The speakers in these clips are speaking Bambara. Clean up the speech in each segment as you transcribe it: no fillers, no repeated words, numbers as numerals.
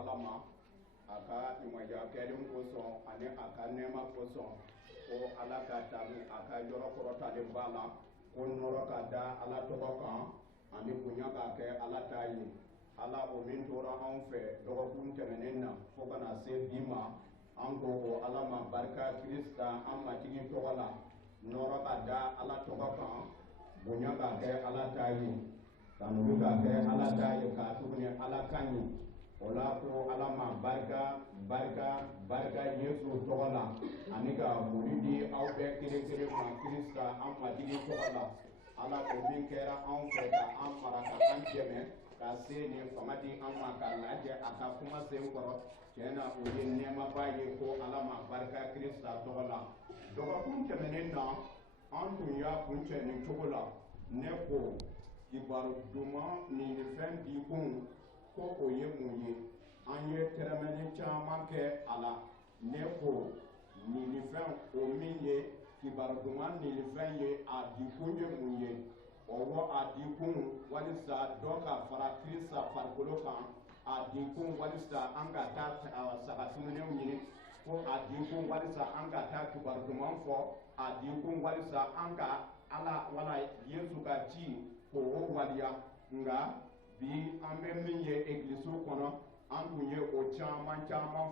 alama aka imaja kɛlen kosɔn ani a ka nɛɛma kosɔn ko ala ka tabi a ka yɔrɔ kɔrɔtalen b'a la ko nɔrɔ ka da ala tɔgɔ kan ani bonya k'a kɛ ala t'a ye ala o min tora anw fɛ dɔgɔkun tɛmɛnen na fo ka na se bi ma an ko o ala ma barika kirista an matigi tɔgɔ la nɔrɔ ka da ala tɔgɔ kan bonya k'a kɛ ala t'a ye tanuru k'a kɛ ala t'a ye k'a tuguni ala kan ye o la ko ala ma barika Yesu tɔgɔ la ani ka foli di aw bɛɛ kelen kelen ma kirista an matigi tɔgɔ la ala o min kɛra anw fɛ ka an mara ka an dɛmɛ ka se nin fanga di an ma ka lajɛ a ka kuma sen kɔrɔ tiɲɛna o ye nɛɛmaba ye ko ala ma barika kirista tɔgɔ la dɔgɔkun tɛmɛnen na an tun y'a kuncɛ nin cogo la ne ko kibaru duman nin fɛn di kun ko o ye mun ye an ye tɛrɛmɛli caman kɛ a la ne ko nin fɛn o min ye kibaru duman nin fɛn ye a di kun ye mun ye ɔwɔ a di kun walisa dɔ ka fara kirista farikolo kan a di kun walisa an ka taa sagasimɛnɛw ɲini ko a di kun walisa an ka taa kibaru duman fɔ a di kun walisa an ka ala wala Yesu ka ci k'o waliya nka bi an bɛ min ye egilisiw kɔnɔ an tun ye o caman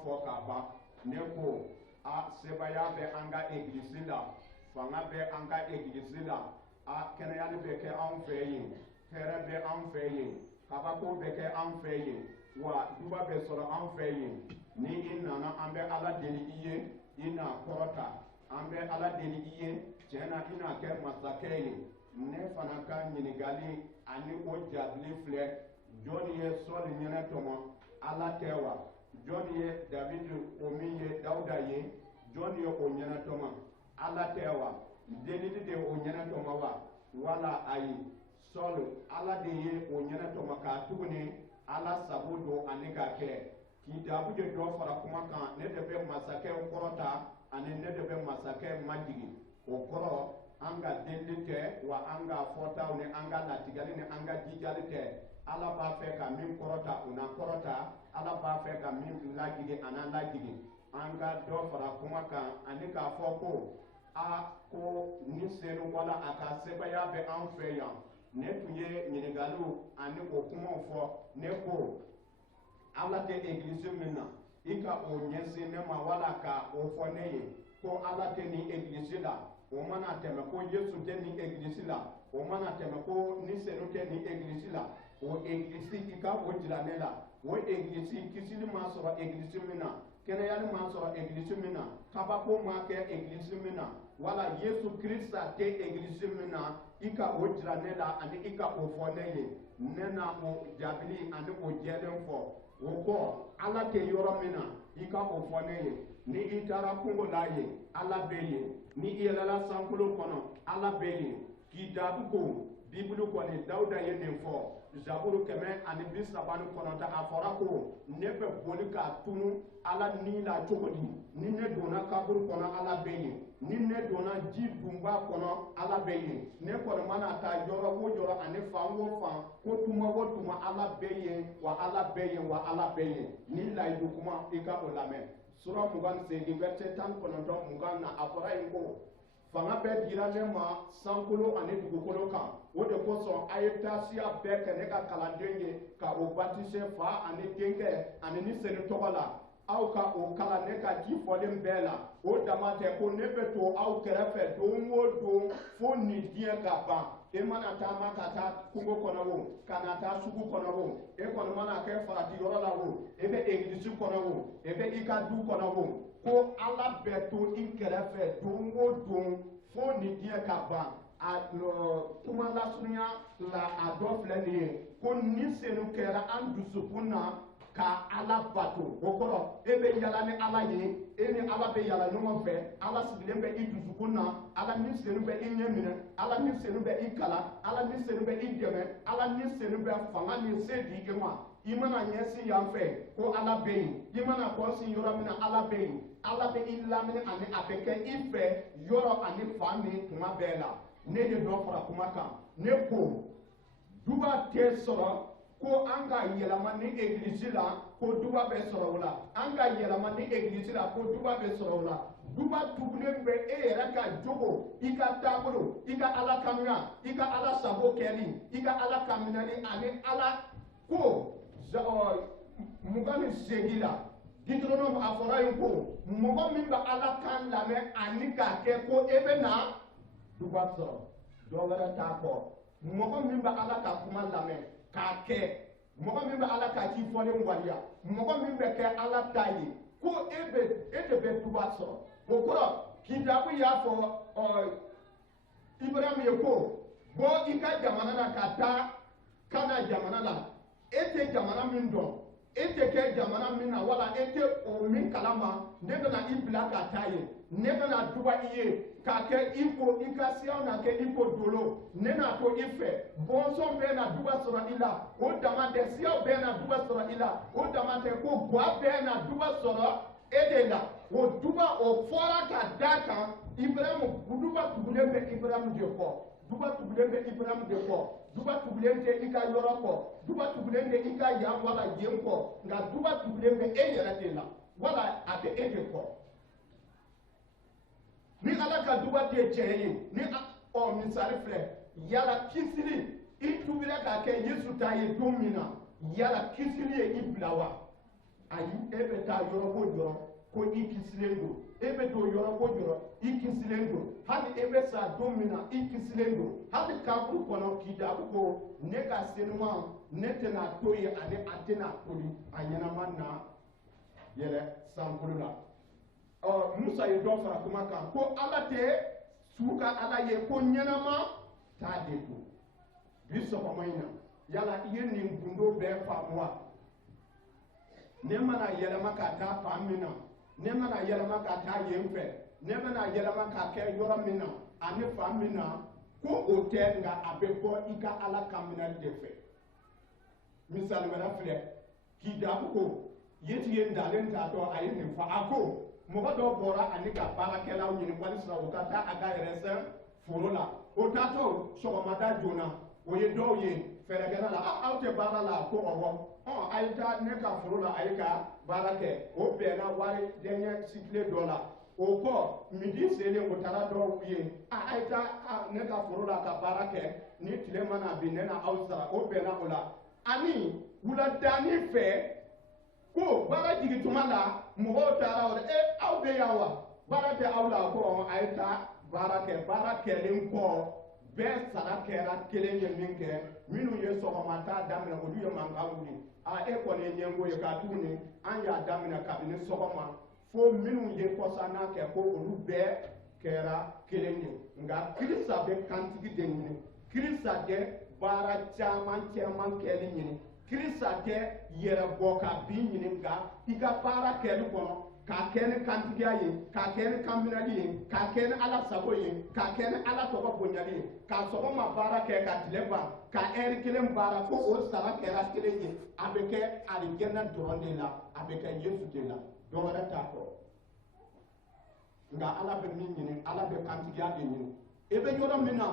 fɔ ka ban ne ko a sebaya bɛ an ka egilisi la fanga bɛ an ka egilisi la a kɛnɛyali bɛ kɛ anw fɛ yen hɛrɛ bɛ anw fɛ yen kabako bɛ kɛ anw fɛ yen wa duba bɛ sɔrɔ anw fɛ yen ni i nana an bɛ ala deli i ye i na kɔrɔta an bɛ ala deli i ye tiɲɛna i na kɛ masakɛ ye ne fana ka ɲininkali ani o jaabili filɛ jɔnni ye sɔli ɲɛnɛ tɔmɔ ala tɛ wa jɔnni ye davidi o min ye dawuda ye jɔnni ye o ɲɛnɛ tɔmɔ ala tɛ wa delili de o ɲɛnɛ tɔmɔ wa wala ayi sɔli ala de ye o ɲɛnɛ tɔmɔ k'a tuguni ala sago don ani ka kɛ k'i daabu de dɔ fara kuma kan ne de bɛ masakɛ kɔrɔta ani ne de bɛ masakɛ majigi o kɔrɔ an ka delili tɛ wa an ka fɔtaw ni an ka latigali ni an ka jijali tɛ ala b'a fɛ ka min kɔrɔta o na kɔrɔta ala b'a fɛ ka min lajigi a na lajigi an ka dɔ fara kuma kan ani k'a fɔ ko ko ni senu wala a ka sebaya bɛ an fɛ yan ne tun ye ɲininkaliw ani o kumaw fɔ ne ko ala tɛ egilisi min na i ka o ɲɛsin ne ma wala ka o fɔ ne ye ko ala tɛ ni egilisi la o mana tɛmɛ ko Yesu tɛ ni egilisi la o mana tɛmɛ ko ni senu tɛ ni egilisi la o egilisi i ka o jira ne la o egilisi kisili ma sɔrɔ egilisi min na kɛnɛyali ma sɔrɔ egilisi min na kabako ma kɛ egilisi min na wala Yesu Kirista tɛ egilisi min na i ka o jira ne la ani i ka o fɔ ne ye ne na o jaabili ani o jɛlen fɔ o kɔ ala tɛ yɔrɔ min na i ka o fɔ ne ye ni i taara kungo la yen ala bɛ yen ni i yɛlɛla sankolo kɔnɔ ala bɛ yen k'i daabu ko bibulu kɔni dawuda ye nin fɔ zaburu 139 a fɔra ko ne bɛ boli k'a tunu ala ni la cogo di ni ne donna kaburu kɔnɔ ala bɛ yen ni ne donna ji dunba kɔnɔ ala bɛ yen ne kɔni mana taa yɔrɔ o yɔrɔ ani fan o fan ko tuma o tuma ala bɛ yen wa ala bɛ yen wa ala bɛ yen ni layidu kuma i ka o lamɛn sura 28 verset 19 na a fɔra yen ko fanga bɛ dira ne ma sankolo ani dugukolo kan o de kosɔn a ye taasiya bɛɛ kɛ ne ka kalanden ye ka o batise fa ani denkɛ ani ni seni tɔgɔ la aw ka o kalan ne ka ji fɔlen bɛɛ la o dama tɛ ko ne bɛ to aw kɛrɛfɛ don o don fo nin diɲɛ ka ban e mana taama ka taa kungo kɔnɔ o ka na taa sugu kɔnɔ o e kɔni mana kɛ farati yɔrɔ la o e bɛ egilisi kɔnɔ o e bɛ i ka du kɔnɔ o ko ala bɛ to i kɛrɛfɛ don o don fo nin diɲɛ ka ban a kuma lasurunya la a dɔ filɛ nin ye ko ni senu kɛra an dusukun na ka ala bato o kɔrɔ e bɛ yala ni ala ye e ni ala bɛ yala ɲɔgɔn fɛ ala sigilen bɛ i dusukun na ala ni senu bɛ i ɲɛ minɛ ala ni senu bɛ i kala ala ni senu bɛ i dɛmɛ ala ni senu bɛ fanga ni se di i ma i mana ɲɛsin yan fɛ ko ala bɛ yen i mana kɔsin yɔrɔ min na ala bɛ yen ala bɛ i lamini ani a bɛ kɛ i fɛ yɔrɔ ani fa min tuma bɛɛ la ne ye dɔ fara kuma kan ne ko duba tɛ sɔrɔ ko an ka yɛlɛma ni egilisi la ko duba duba bɛ sɔrɔ o la an ka yɛlɛma ni église la ko duba bɛ sɔrɔ o la duba tugulen bɛ e yɛrɛ ka jogo i ka taabolo i ka ala kanuya i ka ala sago kɛli i ka ala ka minɛli ani ala ko 28 la Deutéronome a fɔra yen ko mɔgɔ min bɛ ala kan lamɛn ani k'a kɛ ko e bɛ na duba sɔrɔ dɔ wɛrɛ t'a kɔ mɔgɔ min bɛ ala ka kuma lamɛn k'a kɛ mɔgɔ min bɛ ala ka ci fɔlen waleya mɔgɔ min bɛ kɛ ala ta ye ko e de bɛ duba sɔrɔ o kɔrɔ kitabu y'a fɔ Ibrahim ye ko bɔ i ka jamana na ka taa Kana jamana la e tɛ jamana min dɔn e tɛ kɛ jamana min na wala e tɛ o min kalama ne bɛna i bila ka taa ye ne bɛna duba i ye k'a kɛ i ko i ka siyaw na kɛ i ko dolo ne n'a to i fɛ bɔnsɔn bɛɛ na duba sɔrɔ i la o dama tɛ siyaw bɛɛ na duba sɔrɔ i la o dama tɛ ko guwa bɛɛ na duba sɔrɔ e de la o duba o fɔra ka da kan Ibrahim duba tugulen bɛ Ibrahim de kɔ duba tugulen bɛ Ibrahim de kɔ duba tugulen tɛ i ka yɔrɔ kɔ duba tugulen tɛ i ka yan wala yen kɔ nka duba tugulen bɛ e yɛrɛ de la wala a bɛ e de kɔ ni ala ka duba tɛ tiɲɛ ye ni misali filɛ yala kisili i tubila k'a kɛ Yesu ta ye don min na yala kisili ye i bila wa ayi e bɛ taa yɔrɔ ko yɔrɔ ko i kisilen don e bɛ don yɔrɔ ko yɔrɔ i kisilen don hali e bɛ sa don min na i kisilen don hali kaburu kɔnɔ k'i da ko ne ka senuma ne tɛna to ye ani a tɛna toli a ɲɛnama na yɛrɛ sankolo la Musa ye dɔ fara kuma kan ko ala tɛ su ka ala ye ko ɲɛnama t'a de don bi sɔgɔma in na yala i ye nin gundo bɛɛ faamu wa ne mana yɛlɛma ka taa fan min na ne mana yɛlɛma ka taa yen fɛ ne mana yɛlɛma ka kɛ yɔrɔ min na ani fan min na ko o tɛ nka a bɛ bɔ i ka ala ka minɛli de fɛ misali wɛrɛ filɛ k'i da ko yeti ye dalen t'a dɔn a ye nin fɔ a ko mɔgɔ dɔw bɔra ani ka baarakɛlaw ɲini walisa u ka taa a ka yɛrɛ sɛn foro la o taatɔ sɔgɔmada joona o ye dɔw ye fɛɛrɛkɛla la aw tɛ baara la ko ɔwɔ a ye taa ne ka foro la a ye ka baara kɛ o bɛnna wari dɛngɛ sikile dɔ la o kɔ midi selen o taara dɔw ye a ye taa ne ka foro la ka baara kɛ ni tile mana bin ne na aw sara o bɛnna o la ani wuladani fɛ ko baara jigin tuma la mɔgɔw taara o la aw bɛ yan wa baara tɛ aw la ko a ye taa baara kɛ baara kɛlen kɔ bɛɛ sara kɛra kelen ye min kɛ minnu ye sɔgɔmata daminɛ olu ye mankan wuli e kɔni ye ɲɛngo ye k'a tuguni an y'a daminɛ kabini sɔgɔma fo minnu ye kɔsanna kɛ ko olu bɛɛ kɛra kelen ye nka Kirisa bɛ kantigi de ɲini Kirisa tɛ baara caman kɛli ɲini Kirisa tɛ yɛrɛ bɔ ka bin ɲini nka i ka baara kɛli kɔnɔ k'a kɛ ni kantigiya ye k'a kɛ ni kanminɛli ye k'a kɛ ni ala sago ye k'a kɛ ni ala tɔgɔ bonyali ye k'a sɔgɔma baara kɛ ka tile ban ka ɛri kelen baara ko o sara kɛra kelen ye a bɛ kɛ alijɛnɛ dɔrɔn de la a bɛ kɛ Yesu de la dɔ wɛrɛ t'a kɔ nka ala bɛ min ɲini ala bɛ kantigiya de ɲini e bɛ yɔrɔ min na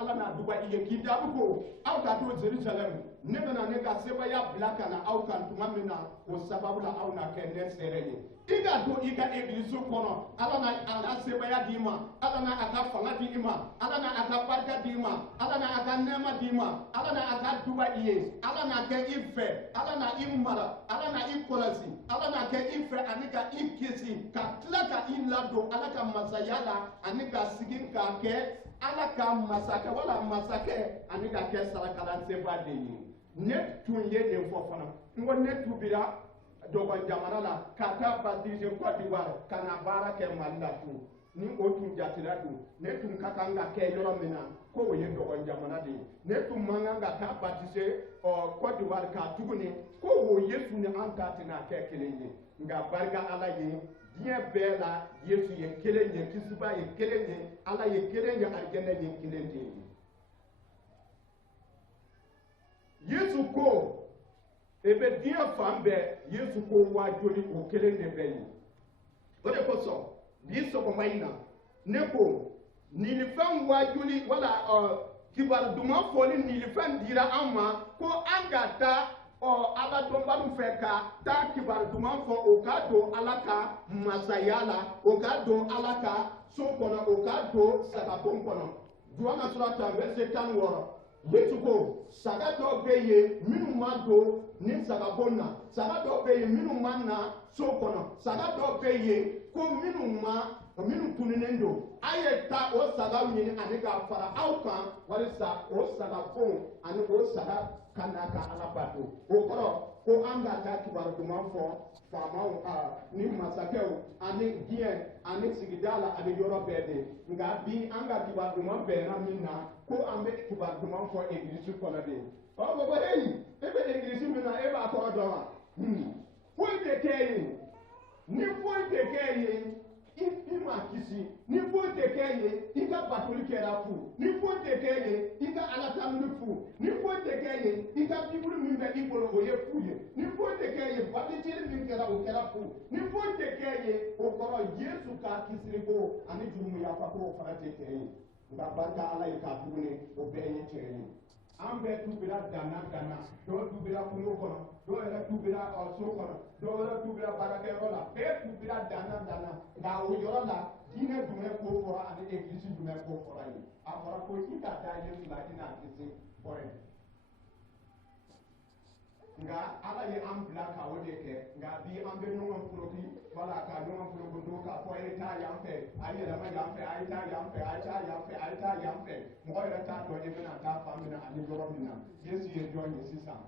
ala n'a duba i ye k'i jaabi ko aw ka to Jerusalem ne bɛna ne ka sebaya bila ka na aw kan tuma min na o sababu la aw na kɛ ne seere ye i ka to i ka egiliso kɔnɔ ala n'a a ka sebaya d'i ma ala n'a a ka fanga di i ma ala n'a a ka barika d'i ma ala n'a a ka nɛɛma d'i ma ala n'a a ka duba i ye ala n'a kɛ i fɛ ala n'a i mara ala n'a i kɔlɔsi ala n'a kɛ i fɛ ani ka i kisi ka tila ka i ladon ala ka masaya la ani ka sigi k'a kɛ ala ka masakɛ wala masakɛ ani ka kɛ sarakalaseba de ye ne tun ye nin fɔ fana n ko ne tubira dɔgɔn jamana la ka taa baptiser Côte d'Ivoire ka na baara kɛ Mali la tun ni o tun jatira don ne tun ka kan ka kɛ yɔrɔ min na ko o ye dɔgɔn jamana de ye ne tun man kan ka taa baptiser Côte d'Ivoire ka tuguni ko o Yesu ni an ta tɛna kɛ kelen ye nka barika ala ye diɲɛ bɛɛ la Yesu ye kelen ye kisiba ye kelen ye ala ye kelen ye alijɛnɛ ye kelen de ye Yesu ko e bɛ diɲɛ fan bɛɛ Yesu ko waa joli o kelen de bɛ ye o de kosɔn bi sɔgɔma in na ne ko nilifɛn waa joli wala kibaru duman fɔli nilifɛn dira an ma ko an ka taa ala dɔnba min fɛ ka taa kibaru duman fɔ o k'a don ala ka masaya la o k'a don ala ka so kɔnɔ o k'a don sagabon kɔnɔ Juan ka sura 10 verset 16 Yesu ko saga dɔw bɛ yen minnu ma don ni sagabon na saga dɔw bɛ yen minnu ma na so kɔnɔ saga dɔw bɛ yen ko minnu tuninen don a ye taa o sagaw ɲini ani k'a fara aw kan walisa o sagabon ani o saga ka n'a ka ala bato o kɔrɔ ko an ka taa kibaru duman fɔ faamaw ni masakɛw ani diɲɛ ani sigida la ani yɔrɔ bɛɛ de nka bi an ka kibaru duman bɛnna min na ko an bɛ kibaru duman fɔ egilisi kɔnɔ de baba heyi e bɛ egilisi min na e b'a kɔrɔ dɔn wa foyi tɛ kɛ yen ni foyi tɛ kɛ yen i ma kisi ni foyi tɛ kɛ yen i ka batoli kɛra fu ni foyi tɛ kɛ yen i ka ala tamini fu ni foyi tɛ kɛ yen i ka bibulu min bɛ i bolo o ye fu ye ni foyi tɛ kɛ yen batijeli min kɛra o kɛra fu ni foyi tɛ kɛ yen o kɔrɔ yesu ka kisiri ko ani jurumu yafa ko o fana tɛ kɛ yen nka barika ala ye k'a tuguni o bɛɛ ye cɛ ye an bɛɛ tubira danna dɔw tubira kungo kɔnɔ dɔw yɛrɛ tubira so kɔnɔ dɔw yɛrɛ tubira baarakɛyɔrɔ la bɛɛ tubira danna nka o yɔrɔ la diinɛ jumɛn ko fɔra ani egilisi jumɛn ko fɔra ye a fɔra ko i ka da yesu la i n'a kisi kɔrɔ nka ala ye an bila ka o de kɛ nka bi an bɛ ɲɔgɔn foroki wala ka ɲɔgɔn forokoto k'a fɔ a ye taa yan fɛ a ye yɛlɛma yan fɛ a ye taa yan fɛ a ye taa yan fɛ a ye taa yan fɛ mɔgɔ yɛrɛ t'a dɔn e bɛna taa fan min na ani yɔrɔ min na yesu ye jɔn ye sisan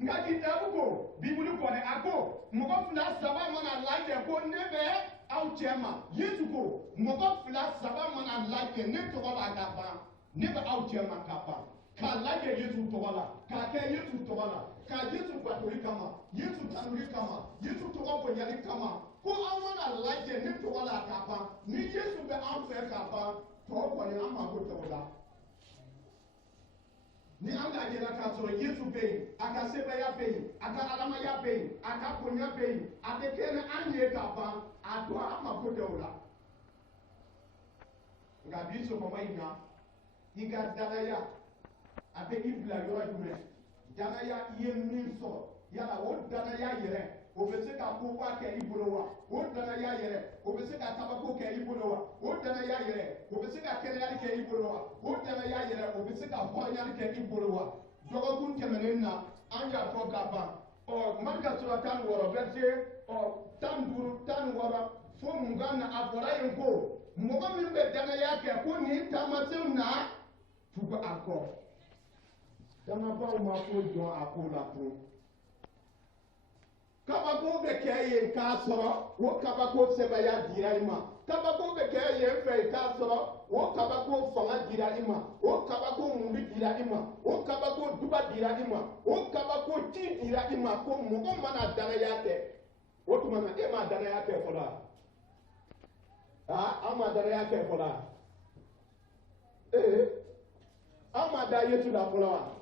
nka kitabu ko bibulu kɔni a ko mɔgɔ 2-3 mana lajɛ ko ne bɛ aw cɛ ma yesu ko mɔgɔ 2-3 mana lajɛ ne tɔgɔ la ka ban ne bɛ aw cɛ ma ka ban k'a lajɛ yesu tɔgɔ la k'a kɛ yesu tɔgɔ la ka yesu batoli kama yesu tanuli kama yesu tɔgɔ bonyali kama ko an mana lajɛ ne tɔgɔ la ka ban ni yesu bɛ an fɛ ka ban tɔw kɔni an mako tɛ o la ni an ka yɛrɛ k'a sɔrɔ yesu bɛ yen a ka sebaaya bɛ yen a ka alamaya bɛ yen a ka bonya bɛ yen a tɛ kɛ ni an ye ka ban a to an mako tɛ o la nka bi sɔgɔma in na i ka danaya a bɛ i bila yɔrɔ jumɛn danaya i ye min sɔrɔ yala o danaya yɛrɛ o bɛ se ka koba kɛ i bolo wa o danaya yɛrɛ o bɛ se ka kabako kɛ i bolo wa o danaya yɛrɛ o bɛ se ka kɛnɛyali kɛ i bolo wa o danaya yɛrɛ o bɛ se ka hɔrɔnyali kɛ i bolo wa dɔgɔkun tɛmɛnen na an y'a fɔ ka ban marika sura 16 verset 15 16 fo 20 na a fɔra yen ko mɔgɔ min bɛ danaya kɛ ko nin taamasenw na tugu a kɔ danabaw ma ko jɔn a ko la tun kabako bɛ kɛ yen k'a sɔrɔ o kabako sɛbɛya dira i ma kabako bɛ kɛ yen fɛ k'a sɔrɔ o kabako fanga dira i ma o kabako muli dira i ma o kabako duba dira i ma o kabako ci dira i ma ko mɔgɔ mana danaya kɛ o tuma na e ma danaya kɛ fɔlɔ an ma danaya kɛ fɔlɔ an ma da yesu la fɔlɔ wa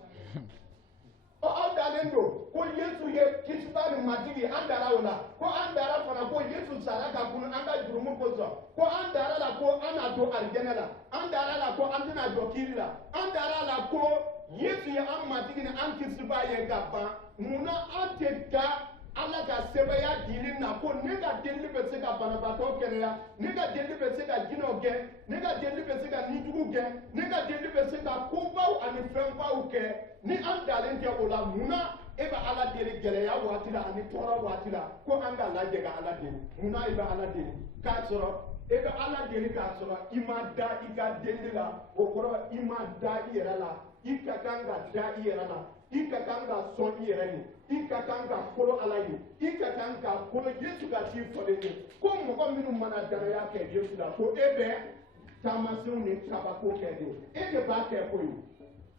an dalen don ko yesu ye kisiba ni matigi an dara o la ko an dara fana ko yesu sara ka kun an ka jurumu kosɔn ko an dara la ko an na don alijɛnɛ la an dara la ko an tɛna jɔ kiiri la an dara la ko yesu ye an matigi ni an kisiba ye ka ban munna an tɛ da ala ka sɛbɛya dili na ko ne ka delili bɛ se ka banabaatɔ kɛnɛya ne ka delili bɛ se ka jinɛw gɛn ne ka delili bɛ se ka nijugu gɛn ne ka delili bɛ se ka kobaw ani fɛnbaw kɛ ni an dalen tɛ o la munna e bɛ ala deli gɛlɛya waati la ani tɔɔrɔ waati la ko an ka lajɛ ka ala deli munna e bɛ ala deli k'a sɔrɔ e bɛ ala deli k'a sɔrɔ i ma da i ka delili la o kɔrɔ i ma da i yɛrɛ la i ka kan ka da i yɛrɛ la i ka kan ka sɔn i yɛrɛ ye i ka kan ka kolo ala ye i ka kan ka kolo yesu ka ci fɔlen ye ko mɔgɔ minnu mana danaya kɛ yesu la ko e bɛ taamasenw ni kabako kɛ de e de b'a kɛ ko ye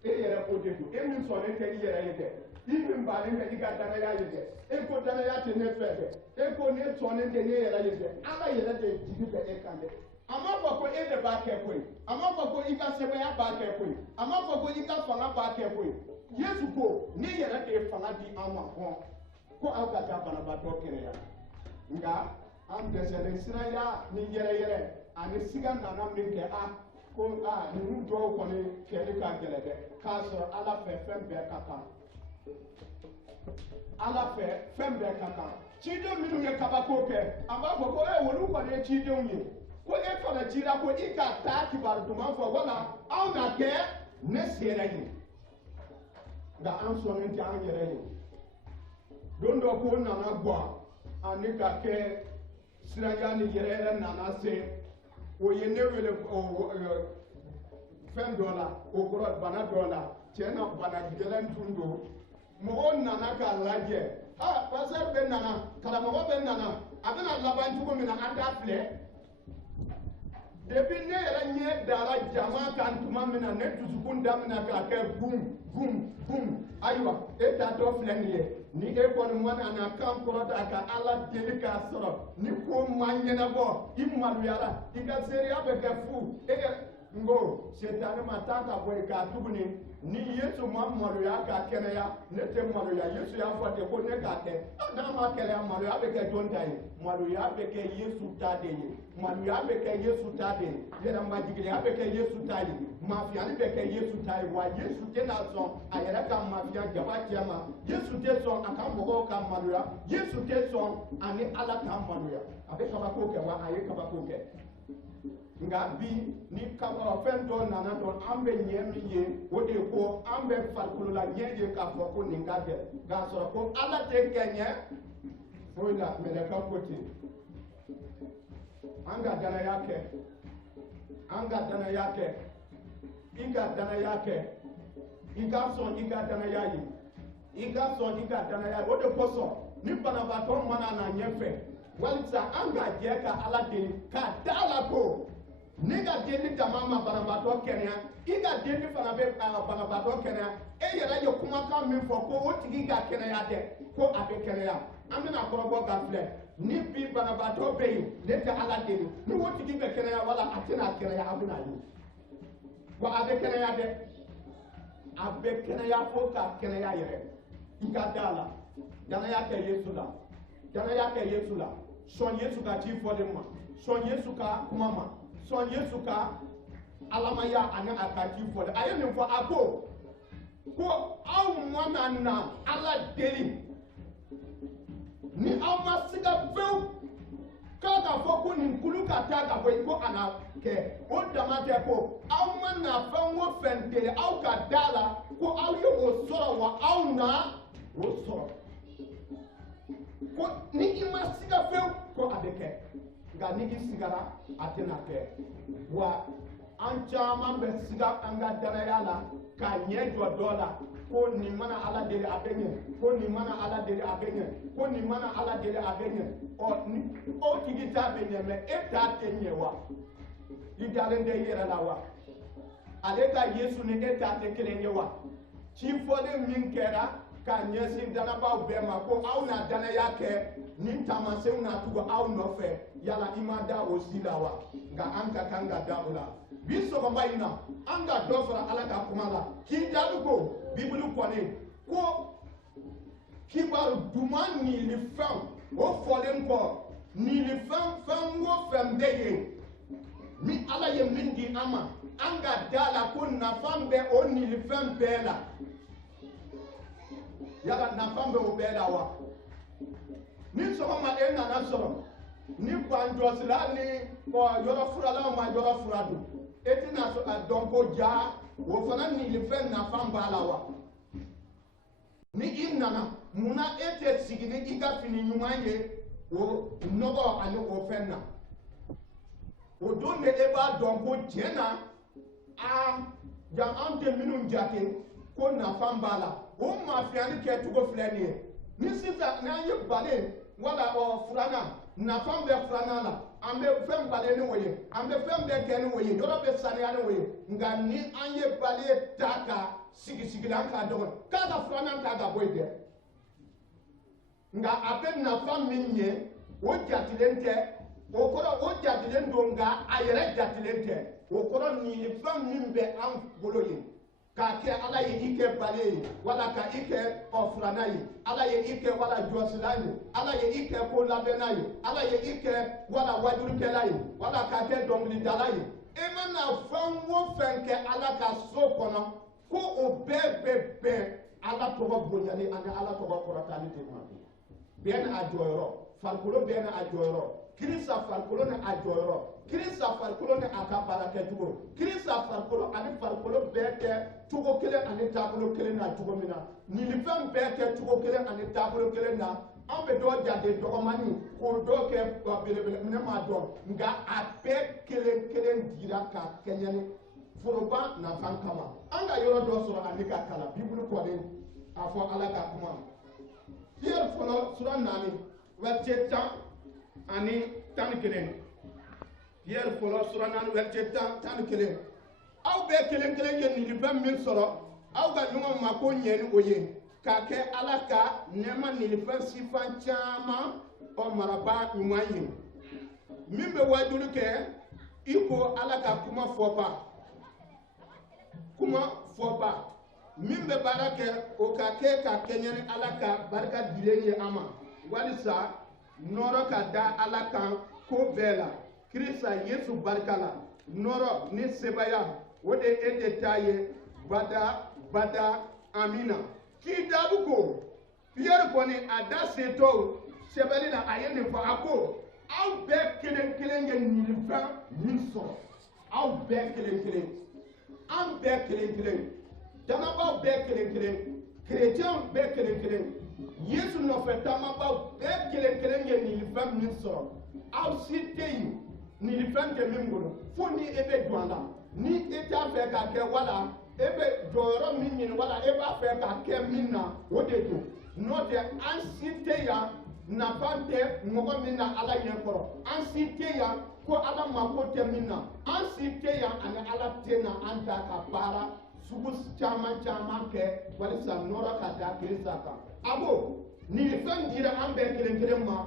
e yɛrɛ ko de don e min sɔnnen tɛ i yɛrɛ ye dɛ i min baalen tɛ i ka danaya ye dɛ e ko danaya tɛ ne fɛ dɛ e ko ne sɔnnen tɛ ne yɛrɛ ye dɛ ala yɛrɛ de jigi bɛ e kan dɛ a ma fɔ ko e de b'a kɛ ko ye a ma fɔ ko i ka sɛbɛya b'a kɛ ko ye a ma fɔ ko i ka fanga b'a kɛ ko ye yesu ko ne yɛrɛ de ye fanga di an ma hɔn ko aw ka taa banabaatɔ kɛnɛya nka an dɛsɛlen siranya ni yɛrɛyɛrɛ ani siga nana min kɛ ko ninnu dɔw kɔni kɛli ka gɛlɛn dɛ k'a sɔrɔ ala fɛ fɛn bɛɛ ka kan ala fɛ fɛn bɛɛ ka kan cidenw minnu ye kabako kɛ an b'a fɔ ko olu kɔni ye cidenw ye ko e fana cira ko i ka taa kibaru duman fɔ wala anw na kɛ ne sera ye nka an sɔnnen tɛ an yɛrɛ ye don dɔ ko nana gan ani ka kɛ siranya ni yɛrɛ nana se o ye ne wele fɛn dɔ la o kɔrɔ bana dɔ la cɛ na bana gɛlɛn tun don mɔgɔw nana k'a lajɛ pasɛri bɛ nana karamɔgɔ bɛ nana a bɛna laban cogo min na an t'a filɛ depuis ne yɛrɛ ɲɛ dara jama kan tuma min na ne dusukun daminɛ k'a kɛ bum bum bum ayiwa e t'a dɔ filɛ nin ye ni e kɔni mana na kan kɔrɔta ka ala deli k'a sɔrɔ ni ko ma ɲɛnabɔ i maluyara i ka seereya bɛ kɛ fu e ka n ko setani ma taa ka bɔ yen k'a tuguni ni yesu ma maloya k'a kɛnɛya ne tɛ maloya yesu y'a fɔ ten ko ne k'a kɛ n'a ma kɛnɛya maloya bɛ kɛ jɔn ta ye maloya bɛ kɛ yesu ta de ye maloya bɛ kɛ yesu ta de ye yɛrɛmajigiya bɛ kɛ yesu ta ye mafiyali bɛ kɛ yesu ta ye wa yesu tɛna sɔn a yɛrɛ ka mafiya jaba cɛ ma yesu tɛ sɔn a ka mɔgɔw ka maloya yesu tɛ sɔn ani ala ka maloya a bɛ kabako kɛ wa a ye kabako kɛ nka bi ni fɛn dɔ nana dɔn an bɛ ɲɛ min ye o de ko an bɛ farikolo la ɲɛ ye k'a fɔ ko nin ka kɛ k'a sɔrɔ ko ala tɛ kɛ ɲɛ foyi la mɛlɛka ko ten an ka danaya kɛ an ka danaya kɛ i ka danaya kɛ i ka sɔn i ka danaya ye i ka sɔn i ka danaya ye o de kosɔn ni banabaatɔ mana na ɲɛfɛ walisa an ka jɛ ka ala deli k'a da ala ko ne ka deli dama ma banabaatɔ kɛnɛya i ka deli fana bɛ banabaatɔ kɛnɛya e yɛrɛ ye kumakan min fɔ ko o tigi ka kɛnɛya dɛ ko a bɛ kɛnɛya an bɛna kɔrɔbɔ ka filɛ ni bi banabaatɔ bɛ yen ne tɛ ala deli ni o tigi bɛ kɛnɛya wala a tɛna kɛnɛya a bɛna ye wa a bɛ kɛnɛya dɛ a bɛ kɛnɛya fo ka kɛnɛya yɛrɛ i ka da la danaya kɛ yesu la danaya kɛ yesu la sɔn yesu ka ci fɔlen ma sɔn yesu ka kuma ma sɔn yesu ka alamaya ani a ka ci fɔlen a ye nin fɔ a ko aw mana na ala deli ni aw ma se ka pewu k'a ka fɔ ko nin kulu ka taa ka bɔ yen ko a na kɛ o dama tɛ ko aw ma na fɛn o fɛn deli aw ka da la ko aw ye o sɔrɔ wa aw na o sɔrɔ ko ni i ma siga pewu ko a bɛ kɛ nka ni i sigara a tɛna kɛ wa an caman bɛ siga an ka danaya la k'a ɲɛ jɔ dɔ la ko nin mana ala deli a bɛ ɲɛ ko nin mana ala deli a bɛ ɲɛ ko nin mana ala deli a bɛ ɲɛ ni o tigi t'a bɛ ɲɛ mɛ e t'a tɛ ɲɛ wa i dalen tɛ i yɛrɛ la wa ale ka yesu ni e t'a tɛ kelen ye wa ci fɔlen min kɛra ka ɲɛsin danabaw bɛɛ ma ko aw na danaya kɛ ni taamasɛnw na tugu aw nɔfɛ yala i ma da o si la wa nka an ka kan ka da o la bi sɔgɔma in na an ka dɔ fara ala ka kuma la k'i jaabi ko bibulu kɔni ko kibaru duman nilifɛn o fɔlen kɔ nilifɛn fɛn o fɛn bɛ yen ni ala ye min di an ma an ka da la ko nafa bɛ o nilifɛn bɛɛ la yala nafa bɛ o bɛɛ la wa ni sɔgɔma e nana sɔrɔ ni gbanjɔsila ni yɔrɔ furalaw ma yɔrɔ fura don e tɛna dɔn ko ja o fana nilifɛn nafa b'a la wa ni i nana munna e tɛ sigi ni i ka fini ɲuman ye o nɔgɔ ani o fɛn na o don de e b'a dɔn ko tiɲɛ na yan an tɛ minnu jate ko nafa b'a la o mafiyani kɛcogo filɛ nin ye ni sisan n'an ye bale wala filanan nafa bɛ filanan la an bɛ fɛn bale ni o ye an bɛ fɛn bɛɛ kɛ ni o ye yɔrɔ bɛ sanuya ni o ye nka ni an ye bale ta ka sigilan k'a dɔgɔ k'a ka filanan ta ka bɔ yen dɛ nka a bɛ nafa min ɲɛ o jatilen tɛ o kɔrɔ o jatilen don nka a yɛrɛ jatilen tɛ o kɔrɔ nin fɛn min bɛ an bolo yen k'a kɛ ala ye i kɛ bale ye wala ka i kɛ filanan ye ala ye i kɛ wala jɔsilan ye ala ye i kɛ ko labɛnna ye ala ye i kɛ wala wajurukɛla ye wala k'a kɛ dɔnkilidala ye e mana fɛn o fɛn kɛ ala ka so kɔnɔ ko o bɛɛ bɛ bɛn ala tɔgɔ bonyali ani ala tɔgɔ kɔrɔtali tɛ ma bɛɛ n'a jɔyɔrɔ farikolo bɛɛ n'a jɔyɔrɔ kirisa farikolo ni a jɔyɔrɔ kirisa farikolo ni a ka baara kɛcogo kirisa farikolo ani farikolo bɛɛ kɛ cogo kelen ani taabolo kelen na cogo min na nin fɛn bɛɛ kɛ cogo kelen ani taabolo kelen na an bɛ dɔw jate dɔgɔmani k'o dɔw kɛ belebele ne m'a dɔn nka a bɛɛ kelen kelen dira ka kɛɲɛ foroba nafan kama an ka yɔrɔ dɔ sɔrɔ ani ka kalan bibulu kɔni a fɔ ala ka kuma Pierre fɔlɔ sura 4 verset 10 ani 11 Pierre fɔlɔ sura 4 verset 10 11 aw bɛɛ kelen kelen ye nin fɛn min sɔrɔ aw ka ɲɔgɔn ma ko ɲɛ ni o ye k'a kɛ ala ka nɛɛma nin fɛn sifan caman maraba ɲuman ye min bɛ wajulu kɛ i ko ala ka kuma fɔba min bɛ baara kɛ o ka kɛ ka kɛɲɛ ni ala ka barika dilen ye an ma walisa nɔrɔ ka da ala kan ko bɛɛ la kirisa yesu barika la nɔrɔ ni sebaya o de e de ta ye bada amina k'i daabu ko Pierre kɔni a da setɔ sɛbɛnni na a ye nin fɔ a ko aw bɛɛ kelen kelen ye nin fɛn min sɔrɔ aw bɛɛ kelen kelen an bɛɛ kelen kelen danabaw bɛɛ kelen kelen kerecɛnw bɛɛ kelen kelen yesu nɔfɛ taamabaw bɛɛ kelen kelen ye nin fɛn min sɔrɔ aw si tɛ yen nin fɛn tɛ min bolo fo ni e bɛ don a la ni e t'a fɛ k'a kɛ wala e bɛ jɔyɔrɔ min ɲini wala e b'a fɛ k'a kɛ min na o de don n'o tɛ an si tɛ yan nafa tɛ mɔgɔ min na ala ɲɛ kɔrɔ an si tɛ yan ko ala mako tɛ min na an si tɛ yan ani ala tɛ na an ta ka baara sugu caman caman kɛ walisa nɔrɔ ka da kirisa kan a ko nin fɛn dira an bɛɛ kelen kelen ma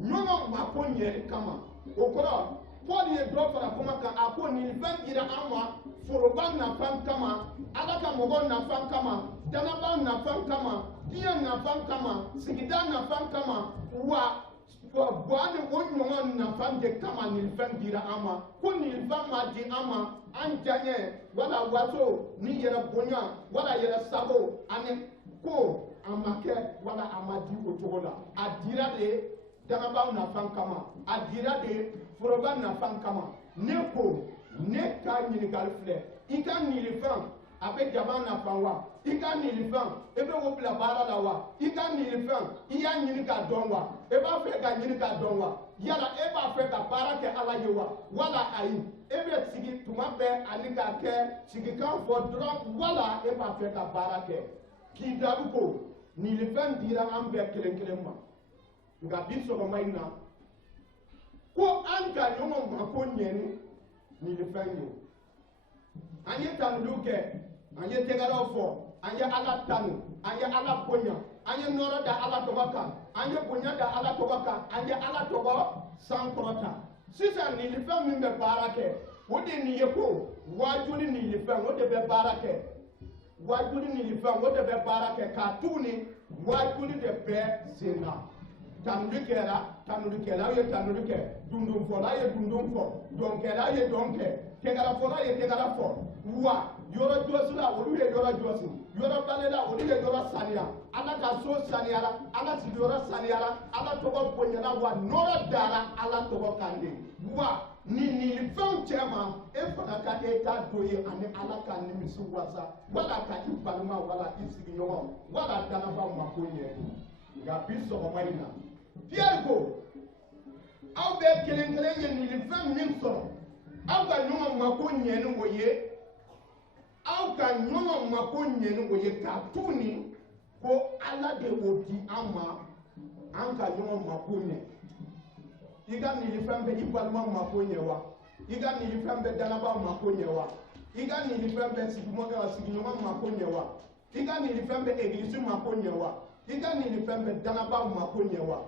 ɲɔgɔn mako ɲɛli kama o kɔrɔ Paul ye dɔ fara kuma kan a ko nin fɛn dira an ma foroba nafan kama ala ka mɔgɔw nafan kama danabaw nafan kama diɲɛ nafan kama sigida nafan kama wa bɔn ni o ɲɔgɔn nafan de kama nin fɛn dira an ma ko nin fɛn ma di an ma an diyaɲɛ wala waso ni yɛrɛ bonya wala yɛrɛ sago ani ko a ma kɛ wala a ma di o cogo la a dira de danabaw nafan kama a dira de foroba nafan kama ne ko ne ka ɲininkali filɛ i ka nin fɛn a bɛ jama nafan wa i ka nin fɛn e bɛ o bila baara la wa i ka nin fɛn i y'a ɲini k'a dɔn wa e b'a fɛ ka ɲini k'a dɔn wa yala e b'a fɛ ka baara kɛ ala ye wa wala ayi e bɛ sigi tuma bɛɛ ani k'a kɛ sigikan fɔ dɔrɔn wala e b'a fɛ ka baara kɛ k'i jaabi ko nin fɛn dira an bɛɛ kelen kelen ma nka bi sɔgɔma in na ko an ka ɲɔgɔn ma ko ɲɛni nin fɛn ye an ye tanulu kɛ an ye tɛgɛrɛw fɔ an ye ala tanu an ye ala bonya an ye nɔrɔ da ala tɔgɔ kan an ye bonya da ala tɔgɔ kan an ye ala tɔgɔ sankɔrɔta sisan nin fɛn min bɛ baara kɛ o de nin ye ko wajuli nin fɛn o de bɛ baara kɛ wajuli nin fɛn o de bɛ baara kɛ k'a tuguni wajuli de bɛ sen na tanuli kɛla ye tanuli kɛ dundunfɔla ye dundun fɔ dɔnkɛla ye dɔn kɛ tɛgɛrɛfɔla ye tɛgɛrɛ fɔ wa yɔrɔ jɔsila olu ye yɔrɔ jɔsi yɔrɔ balela olu ye yɔrɔ saniya ala ka so saniyara ala sigiyɔrɔ saniyara ala tɔgɔ bonyana wa nɔrɔ dara ala tɔgɔ kan de wa nin fɛnw cɛ ma e fana ka e ta do ye ani ala ka nimisi wasa wala ka i balima wala i sigiɲɔgɔn wala danabaw ma ko ɲɛ nka bi sɔgɔma in na Pierre ko aw bɛɛ kelen kelen ye nin fɛn min sɔrɔ aw ka ɲɔgɔn mako ɲɛ ni o ye aw ka ɲɔgɔn mako ɲɛ ni o ye k'a tuguni ko ala de o di an ma an ka ɲɔgɔn mako ɲɛ i ka nin fɛn bɛ i balima mako ɲɛ wa i ka nin fɛn bɛ danabaw mako ɲɛ wa i ka nin fɛn bɛ sigiɲɔgɔn mako ɲɛ wa i ka nin fɛn bɛ egilisi mako ɲɛ wa i ka nin fɛn bɛ danabaw mako ɲɛ wa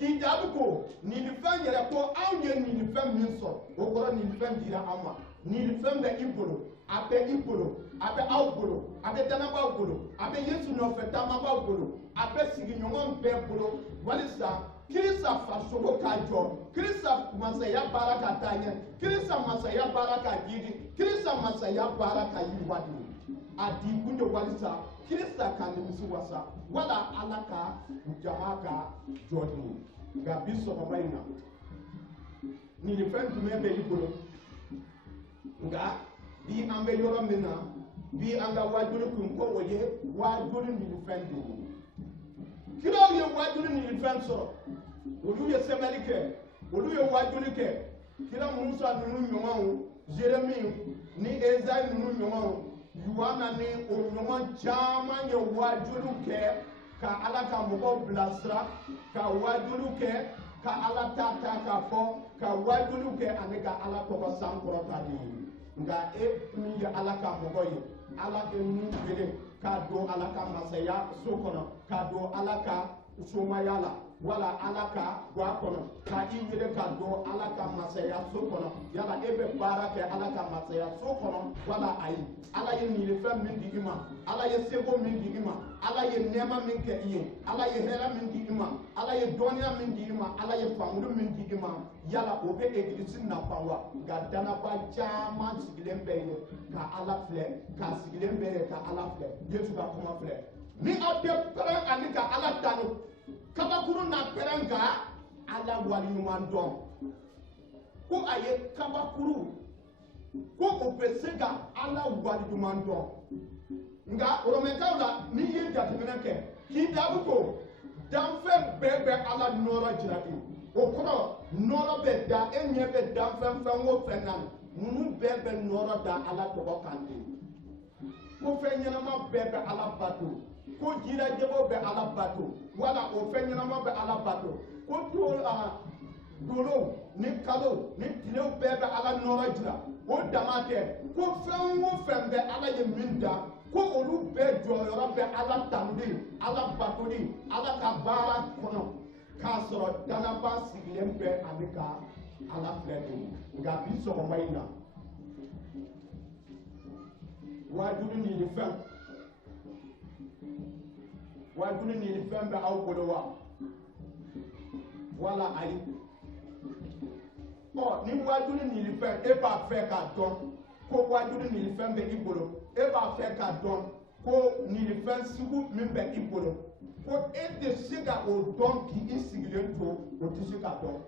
k'i jaabi ko nin fɛn yɛrɛ ko anw ye nin fɛn min sɔrɔ o kɔrɔ nin fɛn dira an ma nin fɛn bɛ i bolo a bɛ i bolo a bɛ aw bolo a bɛ danabaw bolo a bɛ yesu nɔfɛ taamabaw bolo a bɛ sigiɲɔgɔn bɛɛ bolo walisa kirisa fasogo k'a jɔ kirisa masaya baara ka taa ɲɛ kirisa masaya baara ka jiri kirisa masaya baara ka yiriwadi a di kun de walisa Kirista ka nimisi wasa wala ala ka jama ka jɔdi nka bi sɔgɔma in na nin fɛn jumɛn bɛ i bolo nka bi an bɛ yɔrɔ min na bi an ka wajuli kun ko o ye wajuli nin fɛn de ye kiraw ye wajuli nin fɛn sɔrɔ olu ye sɛbɛnni kɛ olu ye wajuli kɛ kira musa ninnu ɲɔgɔnw jeremi ni ezayi ninnu ɲɔgɔnw Yohana ni o ɲɔgɔn caman ye wajulu kɛ ka ala ka mɔgɔw bilasira ka wajulu kɛ ka ala ta k'a fɔ ka wajulu kɛ ani ka ala tɔgɔ sankɔrɔtali nka e min ye ala ka mɔgɔ ye ala bɛ min wele k'a don ala ka masaya so kɔnɔ k'a don ala ka somaya la wala ala ka bɔ a kɔnɔ ka i wele k'a don ala ka masaya so kɔnɔ yala e bɛ baara kɛ ala ka masaya so kɔnɔ wala ayi ala ye ɲinifɛn min di i ma ala ye seko min di i ma ala ye nɛɛma min kɛ i ye ala ye hɛrɛ min di i ma ala ye dɔnniya min di i ma ala ye faamuya min di i ma yala o bɛ egilisi nafa wa nka danaba caman sigilen bɛ yen ka ala filɛ ka sigilen bɛ yen ka ala filɛ yesu ka kuma filɛ ni aw tɛ pɛrɛn ani ka ala tanu kabakuru na pɛrɛn nka ala waleɲuman dɔn ko a ye kabakuru ko o bɛ se ka ala waleɲuman dɔn nka oromɛkaw la n'i ye jateminɛ kɛ k'i daabu ko danfɛn bɛɛ bɛ ala nɔrɔ jira i o kɔrɔ nɔrɔ bɛ da e ɲɛ bɛ danfɛn fɛn o fɛn na ninnu bɛɛ bɛ nɔrɔ da ala tɔgɔ kan de ko fɛn ɲɛnama bɛɛ bɛ ala bato ko jirajɛbaw bɛ ala bato wala o fɛn ɲɛnama bɛ ala bato ko dolow ni kalo ni tilew bɛɛ bɛ ala nɔrɔ jira o dama tɛ ko fɛn o fɛn bɛ ala ye min da ko olu bɛɛ jɔyɔrɔ bɛ ala tanuli ala batoli ala ka baara kɔnɔ k'a sɔrɔ danaba sigilen bɛ ani ka ala filɛ de nka bi sɔgɔma in na wajulu nin fɛn wajulu nin fɛn bɛ aw bolo wa wala ayi ni wajulu nin fɛn e b'a fɛ k'a dɔn ko wajulu nin fɛn bɛ i bolo e b'a fɛ k'a dɔn ko nin fɛn sugu min bɛ i bolo ko e tɛ se ka o dɔn k'i sigilen to o tɛ se ka dɔn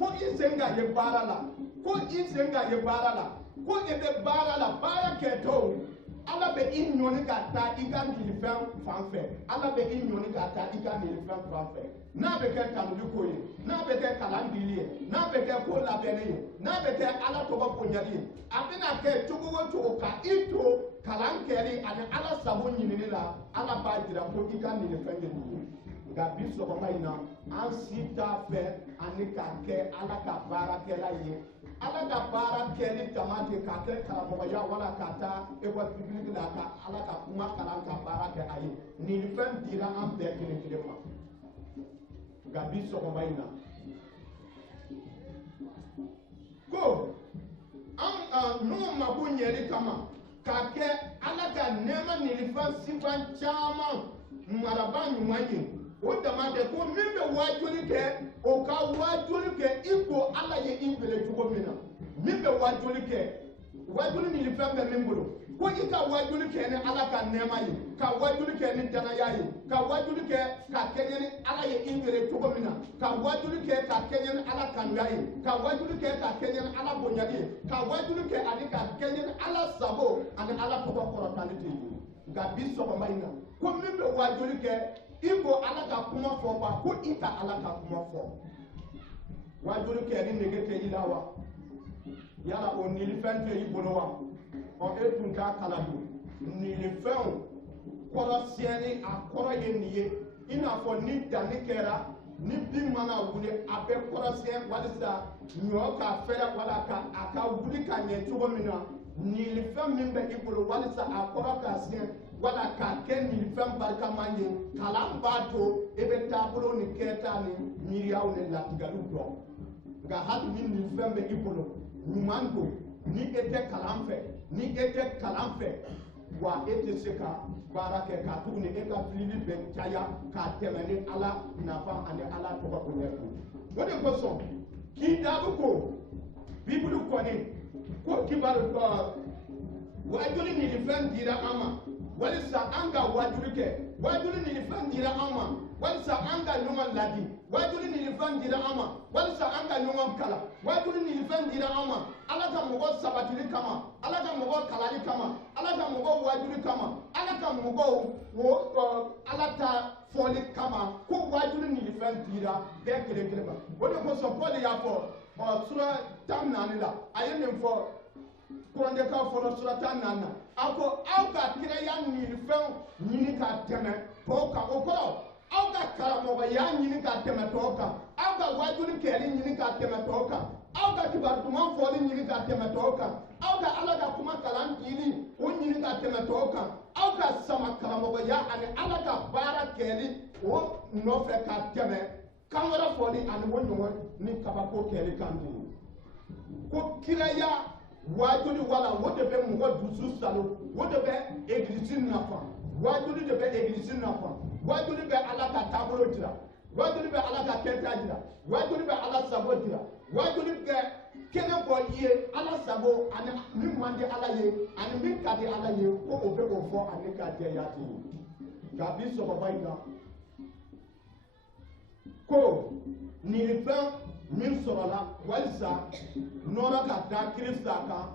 ko i sen ka ye baara la ko i sen ka ye baara la ko e bɛ baara la baara kɛtɔ ala bɛ i ɲɔni ka taa i ka nin fɛn fan fɛ ala bɛ i ɲɔni ka taa i ka nin fɛn fan fɛ n'a bɛ kɛ kanuli ko ye n'a bɛ kɛ kalan dili ye n'a bɛ kɛ ko labɛnni ye n'a bɛ kɛ ala tɔgɔ bonyali ye a bɛna kɛ cogo o cogo ka i to kalan kɛli ani ala sago ɲinini la ala b'a jira ko i ka nin fɛn ye nin ye nka bi sɔgɔma in na an si t'a fɛ ani k'a kɛ ala ka baarakɛla ye ala ka baara kɛli dama de k'a kɛ karamɔgɔya wala k'a taa ekɔli bibiliki la ka ala ka kuma kalan ka baara kɛ a ye nin fɛn dira an bɛɛ kelen kelen ma nka bi sɔgɔma in na ko an n'o mako ɲɛli kama k'a kɛ ala ka nɛɛma nin fɛn sifan caman maraba ɲuman ye o dama de ko min bɛ wajuli kɛ o ka wajuli kɛ i ko ala ye i wele cogo min na min bɛ wajuli kɛ wajuli nin fɛn bɛ min bolo ko i ka wajuli kɛ ni ala ka nɛɛma ye ka wajuli kɛ ni danaya ye ka wajuli kɛ ka kɛɲɛ ni ala ye i wele cogo min na ka wajuli kɛ ka kɛɲɛ ni ala kanuya ye ka wajuli kɛ ka kɛɲɛ ni ala bonyali ye ka wajuli kɛ ani ka kɛɲɛ ni ala sago ani ala tɔgɔ kɔrɔtali tɛ ye nka bi sɔgɔma in na ko min bɛ wajuli kɛ i ko ala ka kuma fɔ wa ko i ka ala ka kuma fɔ wajuli kɛ ni nege tɛ i la wa yala o nilifɛn tɛ i bolo wa e tun t'a kala don nilifɛnw kɔrɔsiyɛnni a kɔrɔ ye nin ye i n'a fɔ ni danni kɛra ni bin mana wuli a bɛ kɔrɔsiyɛn walisa ɲɔ ka fɛrɛ wala ka a ka wuli ka ɲɛ cogo min na nilifɛn min bɛ i bolo walisa a kɔrɔ ka siyɛn wala k'a kɛ nin fɛn barikaman ye kalan b'a to e bɛ taabolo ni kɛta ni miiriyaw ni latigɛliw dɔn nka hali ni nin fɛn bɛ i bolo ɲuman don ni e tɛ kalan fɛ ni e tɛ kalan fɛ wa e tɛ se ka baara kɛ k'a tuguni e ka filili bɛ caya k'a tɛmɛ ni ala nafa ani ala tɔgɔ bonya ye o de kosɔn k'i daabu ko bibulu kɔni ko kibaru wajuli nin fɛn dira an ma walisa an ka wajuli kɛ wajuli nin fɛn dira an ma walisa an ka ɲɔgɔn ladi wajuli nin fɛn dira an ma walisa an ka ɲɔgɔn kala wajuli nin fɛn dira an ma ala ka mɔgɔ sabatili kama ala ka mɔgɔ kalali kama ala ka mɔgɔ wajuli kama ala ka mɔgɔw ala ta fɔli kama ko wajuli nin fɛn dira bɛɛ kelen kelen ma o de kosɔn Paul y'a fɔ sura 14 la a ye nin fɔ kuranɛkaw fɔlɔ sura 14 a ko aw ka kiraya nin fɛn ɲini ka tɛmɛ tɔw kan o kɔrɔ aw ka karamɔgɔya ɲini ka tɛmɛ tɔw kan aw ka wajuli kɛli ɲini ka tɛmɛ tɔw kan aw ka kibaru duman fɔli ɲini ka tɛmɛ tɔw kan aw ka ala ka kuma kalan dili o ɲini ka tɛmɛ tɔw kan aw ka sama karamɔgɔya ani ala ka baara kɛli o nɔfɛ ka tɛmɛ kan wɛrɛ fɔli ani o ɲɔgɔn ni kabako kɛli kan dili ko kiraya wajuli wala o de bɛ mɔgɔ dusu salo o de bɛ egilisi nafa wajuli de bɛ egilisi nafa wajuli bɛ ala ka taabolo jira wajuli bɛ ala ka kɛta jira wajuli bɛ ala sago jira wajuli bɛ kɛnɛ bɔ i ye ala sago ani min man di ala ye ani min ka di ala ye ko o bɛ o fɔ ani ka jɛya ti ye nka bi sɔgɔba in kan ko nin fɛn min sɔrɔla walisa nɔrɔ ka da Kirista kan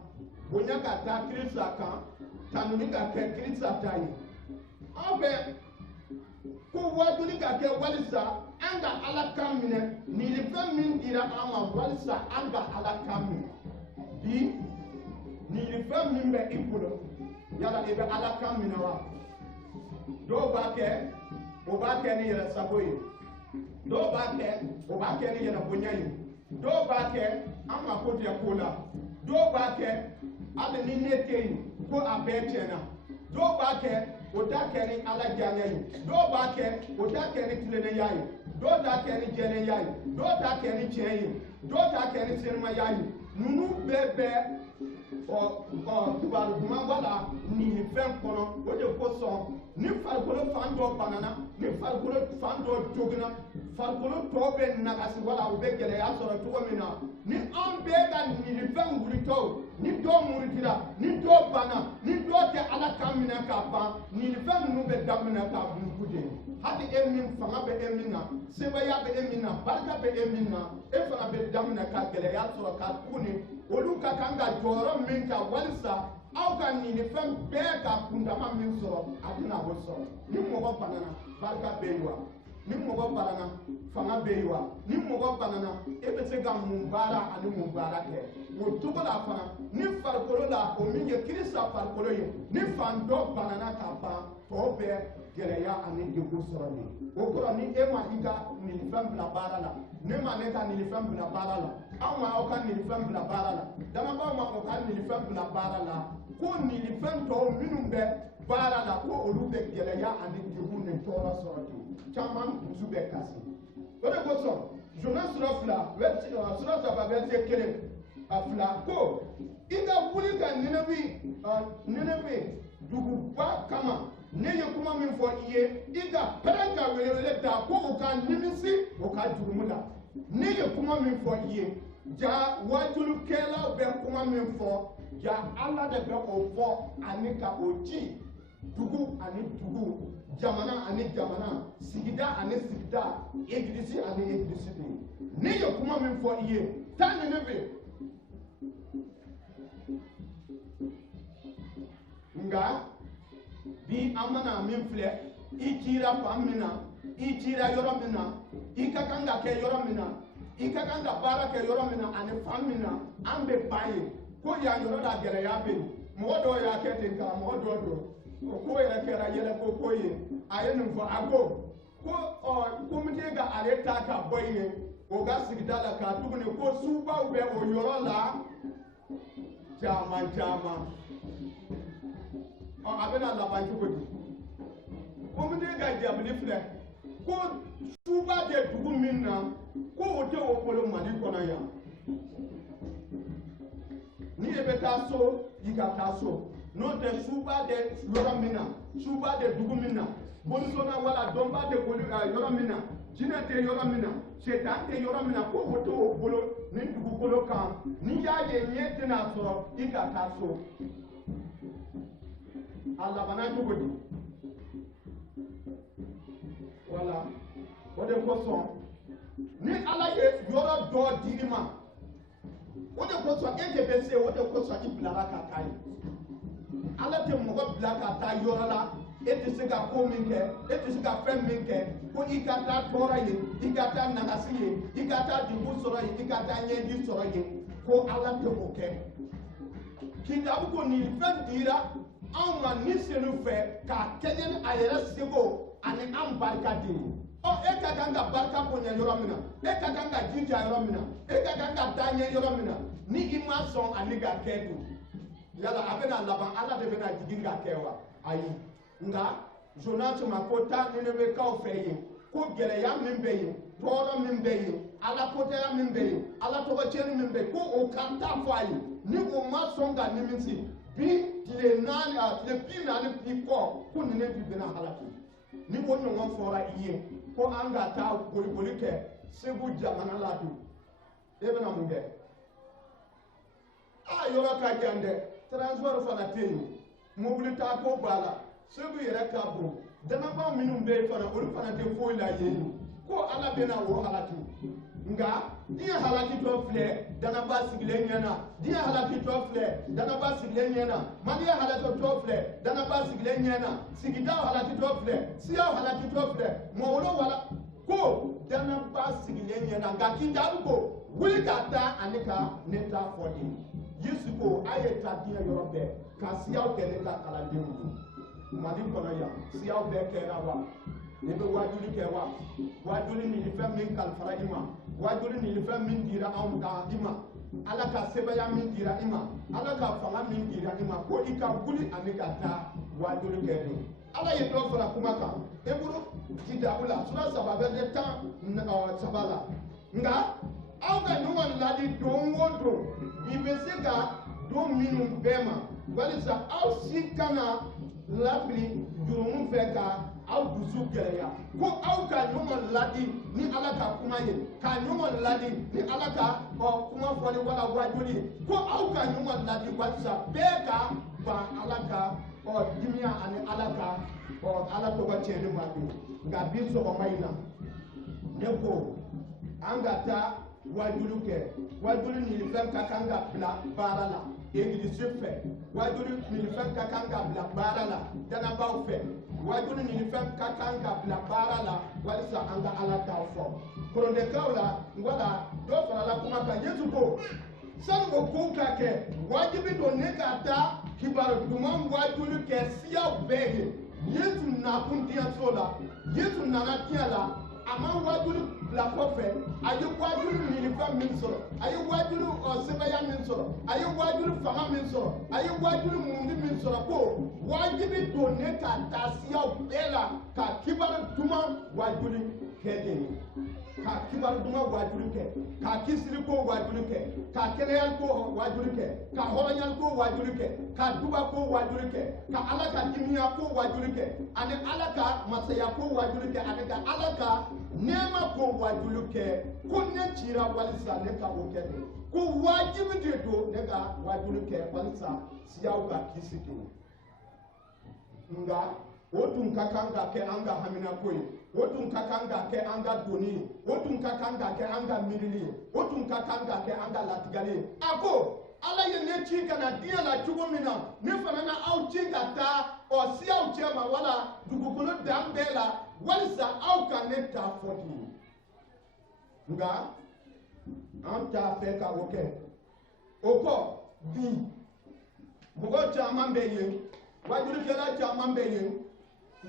bonya ka da Kirista kan tanuni ka kɛ Kirista ta ye an fɛ ko wajuli ka kɛ walisa an ka ala kan minɛ nin fɛn min dira an ma walisa an ka ala kan minɛ bi nin fɛn min bɛ i bolo yala i bɛ ala kan minɛ wa dɔw b'a kɛ o b'a kɛ ni yɛrɛ sago ye dɔw b'a kɛ o b'a kɛ ni yɛrɛ bonya ye dɔw b'a kɛ an ma ko diya ko la dɔw b'a kɛ hali ni ne tɛ yen ko a bɛɛ tiɲɛna dɔw b'a kɛ o t'a kɛ ni ala diyaɲɛ ye dɔw b'a kɛ o t'a kɛ ni tilennenya ye dɔw t'a kɛ ni jɛlenya ye dɔw t'a kɛ ni tiɲɛ ye dɔw t'a kɛ ni selimaya ye ninnu bɛɛ bɛ kibaru duman wala nin fɛn kɔnɔ o de kosɔn ni farikolo fan dɔ banana ni farikolo fan dɔ joginna farikolo tɔw bɛ nagasi wala u bɛ gɛlɛya sɔrɔ cogo min na ni an bɛɛ ka nin fɛn wulitɔw ni dɔw muritira ni dɔw banna ni dɔw tɛ ala kan minɛ ka ban nin fɛn ninnu bɛ daminɛ ka buruku de hali e min fanga bɛ e min na sebaya bɛ e min na barika bɛ e min na e fana bɛ daminɛ ka gɛlɛya sɔrɔ ka tuguni olu ka kan ka jɔyɔrɔ min ta walisa aw ka nin fɛn bɛɛ ka kundama min sɔrɔ a tɛna o sɔrɔ ni mɔgɔ banana barika bɛ yen wa ni mɔgɔ banana fanga bɛ yen wa ni mɔgɔ banana e bɛ se ka mun baara ani mun baara kɛ o cogo la fana ni farikolo la o min ye Kirista farikolo ye ni fan dɔ banana ka ban tɔw bɛ gɛlɛya ani degun sɔrɔ nin o kɔrɔ ni e ma i ka nin fɛn bila baara la ne ma ne ka nin fɛn bila baara la aw ma aw ka nin fɛn bila baara la damabaw ma aw ka nin fɛn bila baara la ko nin fɛn tɔw minnu bɛ baara la ko olu bɛ gɛlɛya ani degun ni tɔɔrɔ sɔrɔ ten caman dusu bɛ kasi o de kosɔn Jonas sura 3 verset 1 ko i ka wuli ka Nineve duguba kama ne ye kuma min fɔ i ye i ka pɛrɛn ka welewele da ko u ka nimisi o ka jurumu la ne ye kuma min fɔ i ye ja wajulikɛlaw bɛ kuma min fɔ ja ala de bɛ o fɔ ani ka o ci dugu ani dugu jamana ani jamana sigida ani sigida egilisi ani egilisi de ne ye kuma min fɔ i ye taa Nineve nga bi an mana min filɛ i cira fan min na i cira yɔrɔ min na i ka kan ka kɛ yɔrɔ min na i ka kan ka baara kɛ yɔrɔ min na ani fan min na an bɛ ban ye ko yan yɔrɔ la gɛlɛya bɛ yen mɔgɔ dɔw y'a kɛ ten karamɔgɔ dɔw don o ko yɛrɛ kɛra yɛlɛko ko ye a ye nin fɔ a ko komite ka ale ta ka bɔ yen o ka sigida la ka tuguni ko subaw bɛ o yɔrɔ la caman caman a bɛna laban cogo di komite ka jabili filɛ ko suba tɛ dugu min na ko o tɛ o bolo Mali kɔnɔ yan ni e bɛ taa so i ka taa so n'o tɛ suba tɛ yɔrɔ min na suba tɛ dugu min na bolisona wala dɔnba tɛ yɔrɔ min na jinɛ tɛ yɔrɔ min na setan tɛ yɔrɔ min na ko o tɛ o bolo ni dugukolo kan n'i y'a ye ɲɛ tɛna sɔrɔ i ka taa so a labanna cogo di wala o de kosɔn ni ala ye yɔrɔ dɔ di i ma o de kosɔn e de bɛ se o de kosɔn i bilara ka taa ye ala tɛ mɔgɔ bila ka taa yɔrɔ la e tɛ se ka ko min kɛ e tɛ se ka fɛn min kɛ ko i ka taa tɔɔrɔ ye i ka taa nagasi ye i ka taa degun sɔrɔ ye i ka taa ɲɛji sɔrɔ ye ko ala tɛ o kɛ kitabu ko nin fɛn dira anw ma ni senu fɛ k'a kɛɲɛ ni a yɛrɛ seko ani an barika de ye e ka kan ka barika bonya yɔrɔ min na e ka kan ka jija yɔrɔ min na e ka kan ka taa ɲɛ yɔrɔ min na ni i ma sɔn ani ka kɛ dun yala a bɛna laban ala de bɛna jigin ka kɛ wa ayi nka Jonas ma ko taa Ninevekaw fɛ yen ko gɛlɛya min bɛ yen tɔɔrɔ min bɛ yen ala kotaya min bɛ yen ala tɔgɔcɛni min bɛ yen ko o ka taa fɔ a ye ni o ma sɔn ka nimisi bi tile 40 bi kɔ ko Nineve bɛna halaki ni o ɲɔgɔn fɔra i ye ko an ka taa boliboli kɛ Segu jamana la dun e bɛna mun kɛ yɔrɔ ka jan dɛ transport fana tɛ yen mobili taa ko b'a la Segu yɛrɛ ka bon danabaw minnu bɛ yen fana olu fana tɛ foyi la yen ko ala bɛna o halaki nka diɲɛ halakitɔ filɛ danaba sigilen ɲɛna diɲɛ halakitɔ filɛ danaba sigilen ɲɛna maliya halakitɔ filɛ danaba sigilen ɲɛna sigidaw halakitɔ filɛ siyaw halakitɔ filɛ mɔwolo wala ko danaba sigilen ɲɛna nka kitabu ko wuli ka taa ani ka ne ta fɔ de Yesu ko a ye taa diɲɛ yɔrɔ bɛɛ ka siyaw kɛ ne ka kalandenw ye Mali kɔnɔ yan siyaw bɛɛ kɛra wa ne bɛ wajuli kɛ wa wajuli ni fɛn min kalifara i ma wajuli ni fɛn min dira anw ka i ma ala ka sebaya min dira i ma ala ka fanga min dira i ma ko i ka wuli ani ka taa wajuli kɛ de ala ye dɔ fara kuma kan Hebrew kitabu la sura 3 verset 10 la nka aw ka ɲɔgɔn ladi don o don i bɛ se ka don minnu bɛɛ ma walisa aw si kana labiri jurumu fɛ ka aw dusu gɛlɛya ko aw ka ɲɔgɔn ladi ni ala ka kuma ye ka ɲɔgɔn ladi ni ala ka kuma fɔli wala wajuli ye ko aw ka ɲɔgɔn ladi walisa bɛɛ ka ban ala ka dimiya ani ala ka ala tɔgɔ tiɲɛni ma don nka bi sɔgɔma in na ne ko an ka taa wajulu kɛ wajulu ni fɛn ka kan ka bila baara la Église fɛ wajulu ni fɛn ka kan ka bila baara la danabaw fɛ wajulu ni fɛn ka kan ka bila baara la walisa an ka ala ta fɔ koronekaw la wala dɔ farala kuma kan Yesu ko sani o kow ka kɛ wajibi don ne ka taa kibaru duman wajulu kɛ siyaw bɛɛ ye Yesu nakun diɲɛso la Yesu nana diɲɛ la a ma wajulu bila kɔfɛ a ye wajulu ɲinifɛn min sɔrɔ a ye wajulu sɛbɛya min sɔrɔ a ye wajulu fanga min sɔrɔ a ye wajulu mundi min sɔrɔ ko wajibi don ne ka taa siyaw bɛɛ la ka kibaru duman wajulu kɛ de ye ka kibaru duman wajulu kɛ ka kisiri ko wajulu kɛ ka kɛnɛyali ko wajulu kɛ ka hɔrɔnyali ko wajulu kɛ ka duba ko wajulu kɛ ka ala ka dimiya ko wajulu kɛ ani ala ka masaya ko wajulu kɛ ani ka ala ka nɛɛma ko wajulu kɛ ko ne cira walisa ne ka o kɛ de ko wajibi de don ne ka wajulu kɛ walisa siyaw ka kisi de nka o tun ka kan ka kɛ an ka haminako ye o tun ka kan ka kɛ an ka doni ye o tun ka kan ka kɛ an ka miirili ye o tun ka kan ka kɛ an ka latigɛli ye a ko ala ye ne ci ka na diɲɛ la cogo min na ne fana na aw ci ka taa siyaw cɛ ma wala dugukolo dan bɛɛ la walisa aw ka ne ta fɔ de nka an t'a fɛ ka o kɛ o kɔ bi mɔgɔ caman bɛ yen wajulikɛla caman bɛ yen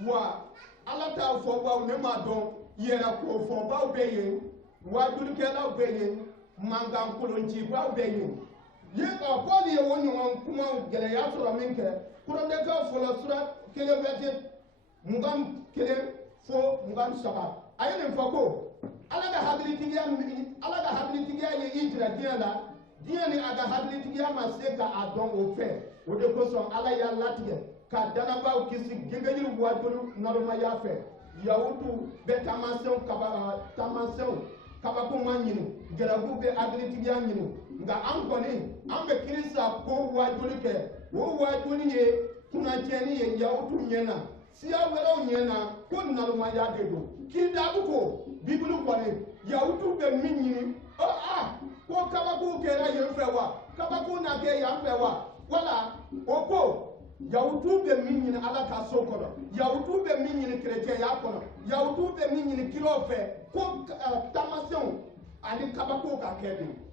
wa ala t'a fɔ baw ne ma dɔn yɛrɛ ko fɔ baw bɛ yen wajulikɛlaw bɛ yen mankan koloncibaw bɛ yen Paul ye o ɲɔgɔn kumaw gɛlɛya sɔrɔ min kɛ kuranɛkaw fɔlɔ sura 1 verset 21 fo 23 a ye nin fɔ ko ala ka hakilitigiya ye i jira diɲɛ la diɲɛ ni a ka hakilitigiya ma se ka a dɔn o fɛ o de kosɔn ala y'a latigɛ ka danabaw kisi gɛngɛli wajulu nɔrɔmaya fɛ yahudu bɛ taamasɛnw kabakoma ɲini gɛrɛbu bɛ hakilitigiya ɲini nka an kɔni an bɛ kirisa ko wajuli kɛ o wajuli ye tunacheni ye yautu nyena siya wero nyena ko naluma ya dedo kidabuko bibulu kwale yautu be minyi ko kabaku kera yefewa kabaku na ke yafewa wala oko yautu be minyi ala ka sokono yautu be minyi chrétien ya kono yautu be minyi kilofe ko tamation ani kabaku ka kedi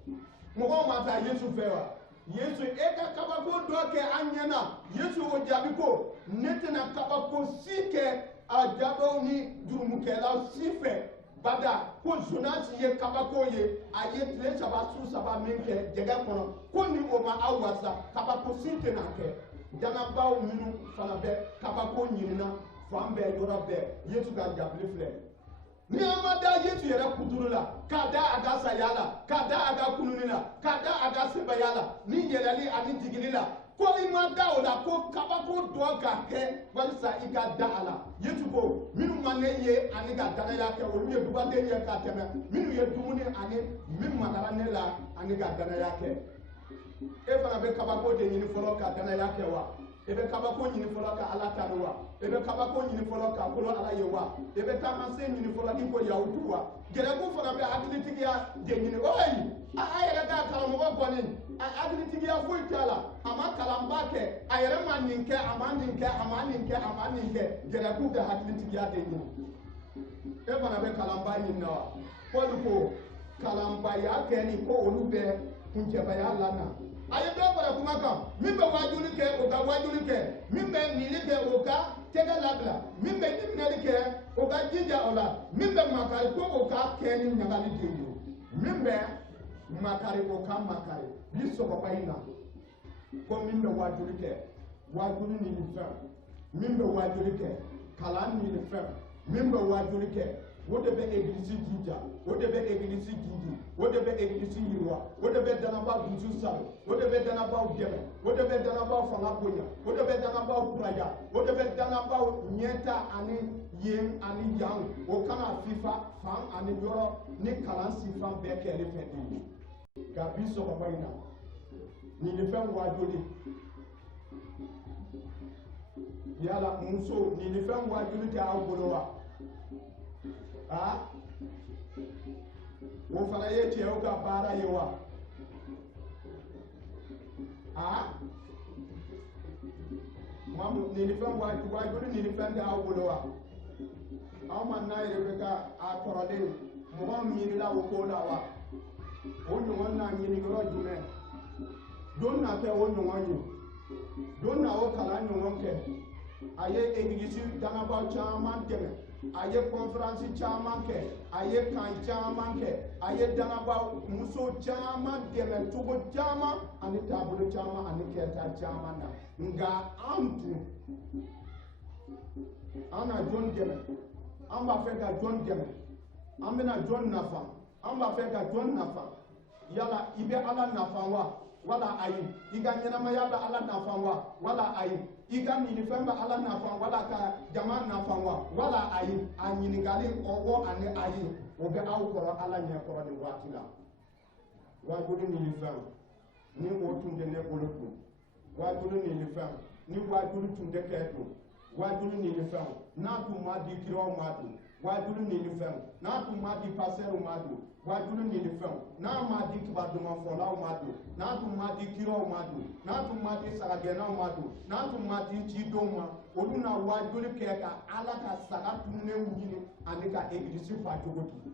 mo mata Yesu fewa Yesu eka kabako doke anyana Yesu ojabi ko netena kabako sike ajabo ni durumukela sife bada ko zonati ye kabako ye aye tle saba su saba menke jega kono ko ni o ma awasa kabako sike na ke jana bawo minu fana be kabako nyina fambe yora be Yesu ga jabli fle ni amada Yesu yera kudurula kada aga sayala kada aga kununila kada aga sebayala ni yelali ani digilila ko imada ola ko kabako doga ke walisa iga daala Yesu ko minu maneye ani ga dana yake o ye dubade ye ka teme minu ye dumuni ani min magara nela ani ga dana yake e fana be kabako de nyini folo ka dana yake wa ebe kabako nyini folo ka ala tanuwa ebe kabako nyini folo ka kolo ala yewa ebe tamase nyini folo iko yautuwa geregu fana be agilitigiya de nyini oyi ayere ga kalamo goni agilitigiya fuitala ama kalambake ayere maninke amaninke geregu de agilitigiya de nyini e fana be kalamba nyina wa ko kalamba ya keni ko olube kunjeba ya lana aye do bara kuma kan min be wajuli ke o ga wajuli ke min be nili ke o ga tega labla min be dimnali ke o ga jija ola min be makari ko o ga ke ni nyagali dindu min be makari o ka makari bi so ko bayina ko min be wajuli ke wajuli ni ni fa min be wajuli ke kalan ni ni fa min be wajuli ke wode be eglise jija wode be eglise jiji wode be eglise yirwa wode be danaba butu sal wode be danaba ugeme wode be danaba fanga bonya wode be danaba kuraya wode be danaba nyeta ani yen ani yang o kana fifa fan ani yoro ni kalan sifan be kele fedi gabi so ko bayina ni le fam wajodi yala muso ni le fam wajodi ta awgolowa wo fana ye cɛ o ka baara ye wa mamu nin fɛn wajuli nin fɛn tɛ aw bolo wa aw ma n'a yɛrɛ bɛ ka a kɔrɔlen mɔgɔ ɲinila o ko la wa o ɲɔgɔn na ɲini yɔrɔ jumɛn don na kɛ o ɲɔgɔn ye don na o kalan ɲɔgɔn kɛ a ye egilisi dangabaw caman dɛmɛ a ye conférence caman kɛ a ye kan caman kɛ a ye dangabaw muso caman dɛmɛ cogo caman ani taabolo caman ani kɛta caman na nka an dun an na jɔn dɛmɛ an b'a fɛ ka jɔn dɛmɛ an bɛna jɔn nafa an b'a fɛ ka jɔn nafa yala i bɛ ala nafa wa wala ayi i ka ɲɛnamaya bɛ ala nafa wa wala ayi i ka ɲinifɛn bɛ ala nafa wala ka jama nafa wa wala ayi a ɲininkali ɔwɔ ani ayi o bɛ aw kɔrɔ ala ɲɛkɔrɔ nin waati la wajuli ɲinifɛn ni o tun tɛ ne bolo tun wajuli ɲinifɛn ni wajuli tun tɛ kɛ tun wajuli ɲinifɛn n'a tun ma di kiraw ma dun wajuli ɲinifɛn n'a tun ma di pasɛrw ma dun wajuli ɲinifɛn n'a ma di kibadomafɔlaw ma dun n'a tun ma di kiraw ma dun n'a tun ma di sagagɛnnaw ma dun n'a tun ma di cidenw ma olu na wajuli kɛ ka ala ka saga tununnenw ɲini ani ka egilisi fa cogo di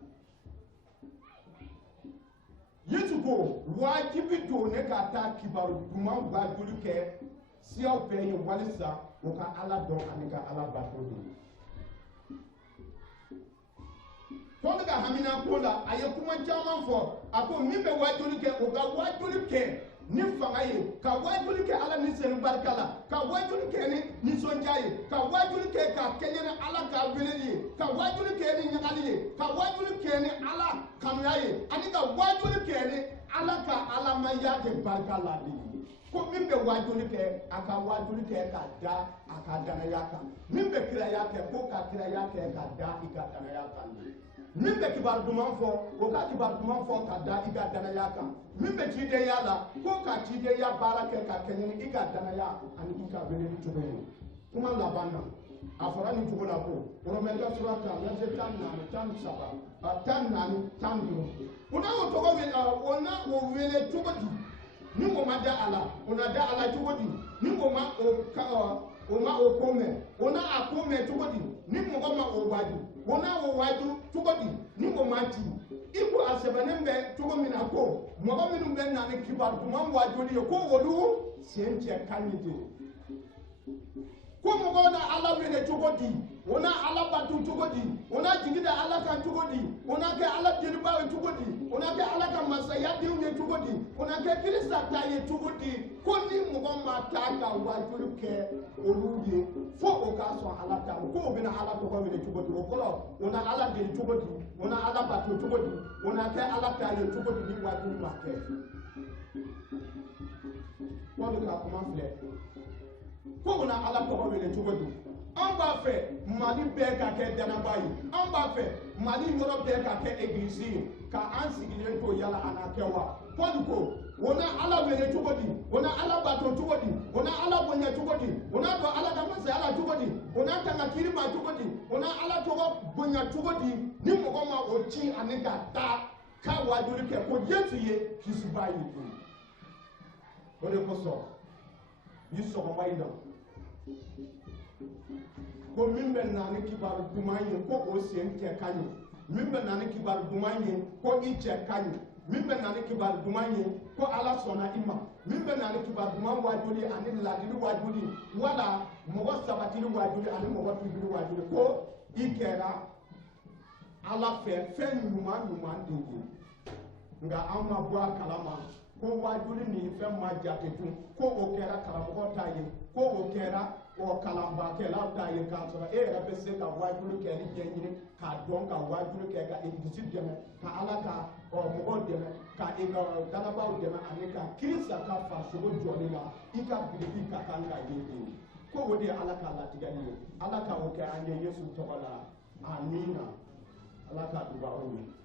Yesu ko wajibi don ne ka taa kibaru duman wajuli kɛ siyaw bɛɛ ye walisa o ka ala dɔn ani ka ala bato de tɔn ka hamina ko la a ye kuma caman fɔ a ko min bɛ wajuli kɛ o ka wajuli kɛ ni fanga ye ka wajuli kɛ ala ni senu barika la ka wajuli kɛ ni nisɔndiya ye ka wajuli kɛ ka kɛɲɛ ni ala ka weleli ye ka wajuli kɛ ni ɲagali ye ka wajuli kɛ ni ala kanuya ye ani ka wajuli kɛ ni ala ka alamaya de barika la de ye ko min bɛ wajuli kɛ a ka wajuli kɛ ka da a ka danaya kan min bɛ kiraya kɛ ko ka kiraya kɛ ka da i ka danaya kan de min bɛ kibaru duman fɔ o ka kibaru duman fɔ ka da i ka danaya kan min bɛ cidenya la ko ka cidenya baara kɛ ka kɛɲɛ ni i ka danaya ani i ka weleli cogo ye kuma laban na a fɔra nin cogo la ko Romains sura 10 verset 14 14 15 o n'a o tɔgɔ bɛ o n'a o wele cogo di ni o ma da a la o na da a la cogo di ni o ma o ko mɛn o n'a a ko mɛn cogo di ni mɔgɔ ma o waju o n'a o waju cogo di ni o ma ci i ko a sɛbɛnnen bɛ cogo min na ko mɔgɔ minnu bɛ na ni kibaru duman wajuli ye ko olu sen cɛ ka ɲi de ko mɔgɔw na Ala wele cogo di o na Ala bato cogo di o na jigi da Ala kan cogo di o na kɛ Ala delibaw ye cogo di o na kɛ Ala ka masaya denw ye cogo di o na kɛ Kirista ta ye cogo di ko ni mɔgɔ ma taa ka wajuli kɛ olu ye fo o k'a sɔn Ala ta ko o bɛna Ala tɔgɔ wele cogo di o kɔrɔ o na Ala deli cogo di o na Ala bato cogo di o na kɛ Ala ta ye cogo di ni wajuli ma kɛ Paul ka kuma filɛ ko o na Ala tɔgɔ wele cogo di an b'a fɛ Mali bɛɛ ka kɛ danaba ye an b'a fɛ Mali yɔrɔ bɛɛ ka kɛ église ye ka an sigilen to yala a na kɛ wa Paul ko o na Ala wele cogo di o na Ala bato cogo di o na Ala bonya cogo di o na dɔn Ala ka masaya la cogo di o na tanga kiri ma cogo di o na Ala tɔgɔ bonya cogo di ni mɔgɔ ma o ci ani ka taa ka wajuli kɛ ko Yesu ye kisiba ye o de kosɔn ni sɔgɔma in na ko min bɛ na ni kibaru duman ye ko o sen cɛ ka ɲi min bɛ na ni kibaru duman ye ko i cɛ ka ɲi min bɛ na ni kibaru duman ye ko Ala sɔnna i ma min bɛ na ni kibaru duman wajuli ani ladili wajuli wala mɔgɔ sabatili wajuli ani mɔgɔ tubili wajuli ko i kɛra Ala fɛ fɛn ɲuman ɲuman de ye nka an ma bɔ a kalama ko wajuli ni fɛn ma jate tun ko o kɛra karamɔgɔ ta ye ko o kɛra kalanbakɛlaw ta ye k'a sɔrɔ e yɛrɛ bɛ se ka wajuli kɛli ɲɛɲini k'a dɔn ka wajuli kɛ ka église dɛmɛ ka Ala ka mɔgɔw dɛmɛ ka dalabaw dɛmɛ ani ka Kirista ka farisogo jɔli la i ka biriki ka kan ka ye de ko o de ye Ala ka latigɛli ye Ala ka o kɛ an ye Yesu tɔgɔ la amiina Ala ka dugawu ye